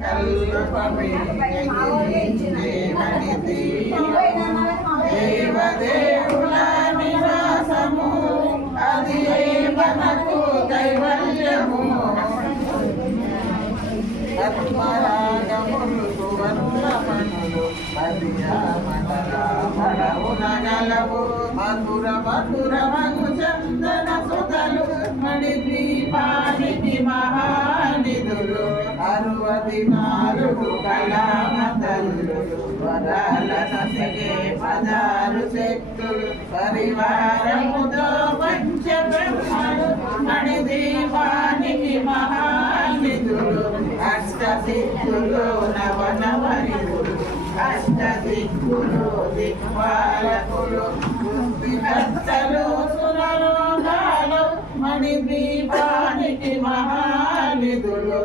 కల్పమే దేవదేవుల నివాసము అది మనకు కైవల్యము పద్మరాగములు సువర్ణమణులు పడవునగలవు మధుర మధురమగు చందన సుతలు మణి దీపానికి మహానిధులు అరువది నాలుగు వరాల నసగే పదాలు శక్తులు పరివారముతో పంచ బ్రహ్మలు మణి దీపానికి మహానిధులు అష్ట సిద్ధులు నవ నవరిధులు అష్ట దిక్కులు దిక్పాలకులు కర్తలు సునరోగాలు మణి దీపానికి మహానిధులు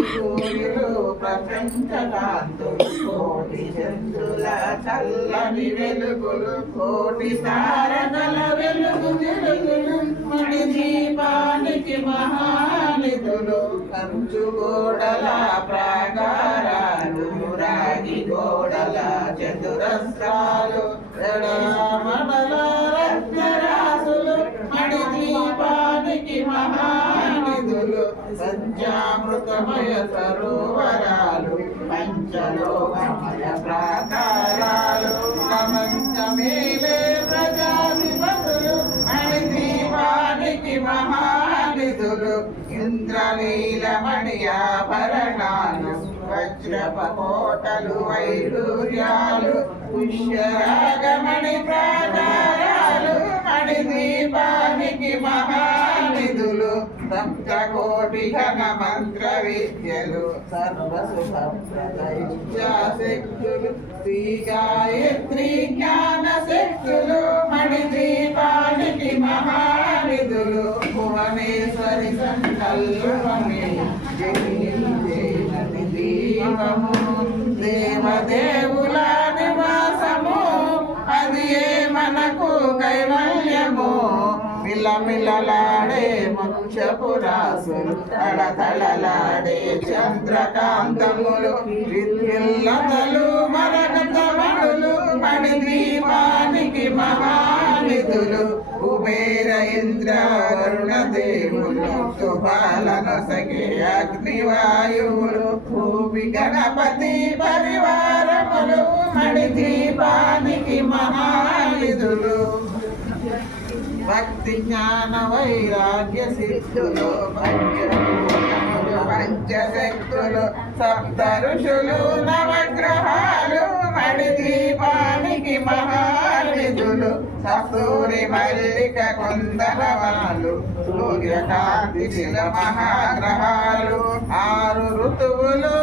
కోటి సూర్యులు కోటి చంద్రుల చల్లని వెలుగులు కోటి తారకల వెలుగు వెలుగులు మణి దీపానికి మహానిధులు కంచు గోడల ప్రాగారాలు రాగి గోడల చతురస్రాలు ప్రణామ ప్రాకారాలు ప్రపంచమేలే ప్రజాధిపతులు మణి మహానిధులు ఇంద్రలీలమణి వజ్రపకోటలు వైడూర్యాలు పుష్యరాగమణి ప్రాకారాలు మణి దీపానికి మహానిధులు సప్తకోటి ఘన మంత్ర విద్యలు సర్వసుభ్రదైత్యాశక్తులు శ్రీ గాయత్రి జ్ఞాన శక్తులు మణి దీపానికి మహానిధులు భువనేశ్వరి సంకల్పమే జయించేనది దీపము దేవదేవుల నివాసము అది ఏ మనకు కైవల్యము మిలమిలలాడే ముఖ్యపురాసులు తడతడలాడే చంద్రకాంతములు విద్యుల్లతలు మరకతమణులు మణి దీపానికి మహానిధులు కుబేర ఇంద్ర వరుణ దేవులు శుభాలను సగే అగ్నివాయువులు భూమి గణపతి పరివారములు మణి దీపానికి మహానిధులు. భక్తి జ్ఞాన వైరాగ్య సిద్ధులు పంచశక్తులు సప్త ఋషులు నవగ్రహాలు మణి దీపానికి మహానిధులు సూరి మల్లిక కుందనవాలు సూర్యకాంతి శిల మహాగ్రహాలు ఆరు ఋతువులు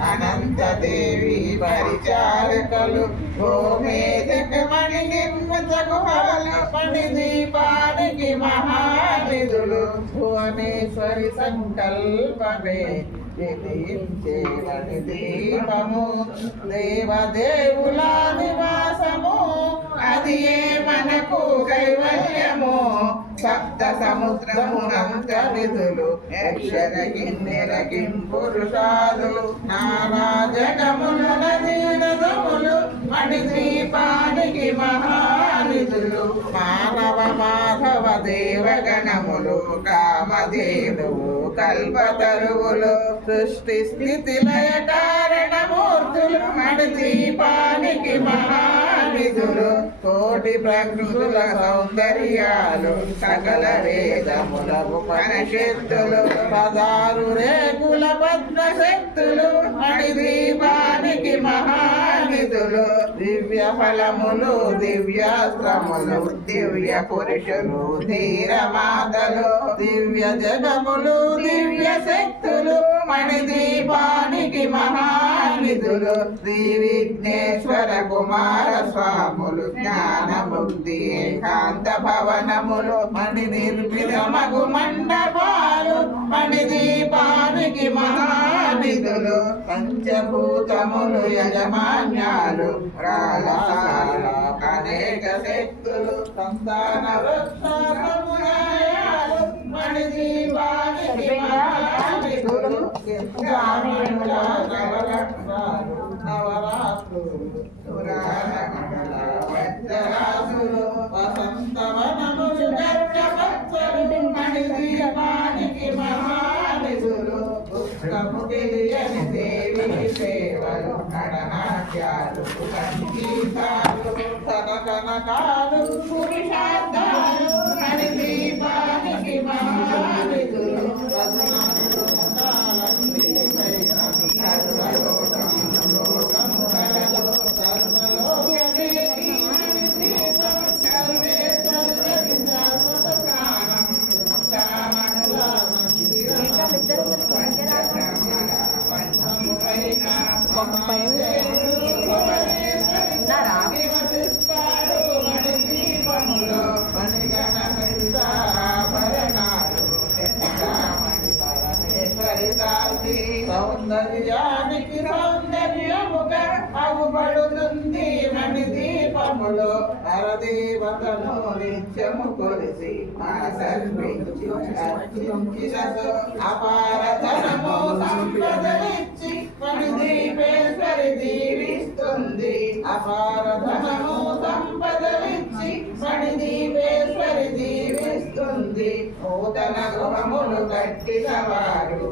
సుందరగిరులు అనంత దేవి పరిచారకలు. గోమేదక మణి నిర్మిత గుహలు మణి దీపానికి మహా భువనేశ్వరి సంకల్పమే జయించేవని దీపము. దేవదేవుల నివాసము అది ఏ మనకు కైవల్యము? సప్త సముద్రమునంత నిధులు అక్షర కిన్నెర కిం పురుషాలు నానా జగములు నదీ నదములు మణి దీపానికి మానవ మాధవ దేవగణములు కామధేనువు కల్పతరువులు సృష్టి స్థితి లయ కారణమూర్తులు మణి దీపానికి మహానిధులు కోటి ప్రకృతుల సౌందర్యాలు సకల వేదముల ఉపనిషత్తులు పదారు రేకుల పద్మ శక్తులు మణిదీపానికి మహానిధులు దివ్య ఫలములు దివ్యాస్త్రములు దివ్య పురుషులు ధీర మాతలు దివ్య జగములు దివ్య శక్తులు మణిదీపానికి మహానిధులు శ్రీ విఘ్నేశ్వర కుమార స్వాములు జ్ఞాన కాంత భవనములు మణి నిర్మితమగు మండపాలు మణిదీపానికి మహానిధులు పంచభూతములు యజమాన్యాలు రాళసాల అనేక శక్తులు సంతాన వృక్షాలు మణిదీపానికి మహానిధులు తెలియని దేవి సేవలు నడనాట్యాలు సంగీతాలు పురుషార్థాలు. దీపములో నరదేవతను నిత్యము కొలిసి మనసర్పించి అపార అపారధనము సంపదలిచ్చి మణి దీపేశ్వరి దీవిస్తుంది అపారధనము సంపదలిచ్చి మణి దీపేశ్వరి దీవిస్తుంది నూతన గృహమును కట్టిన వారు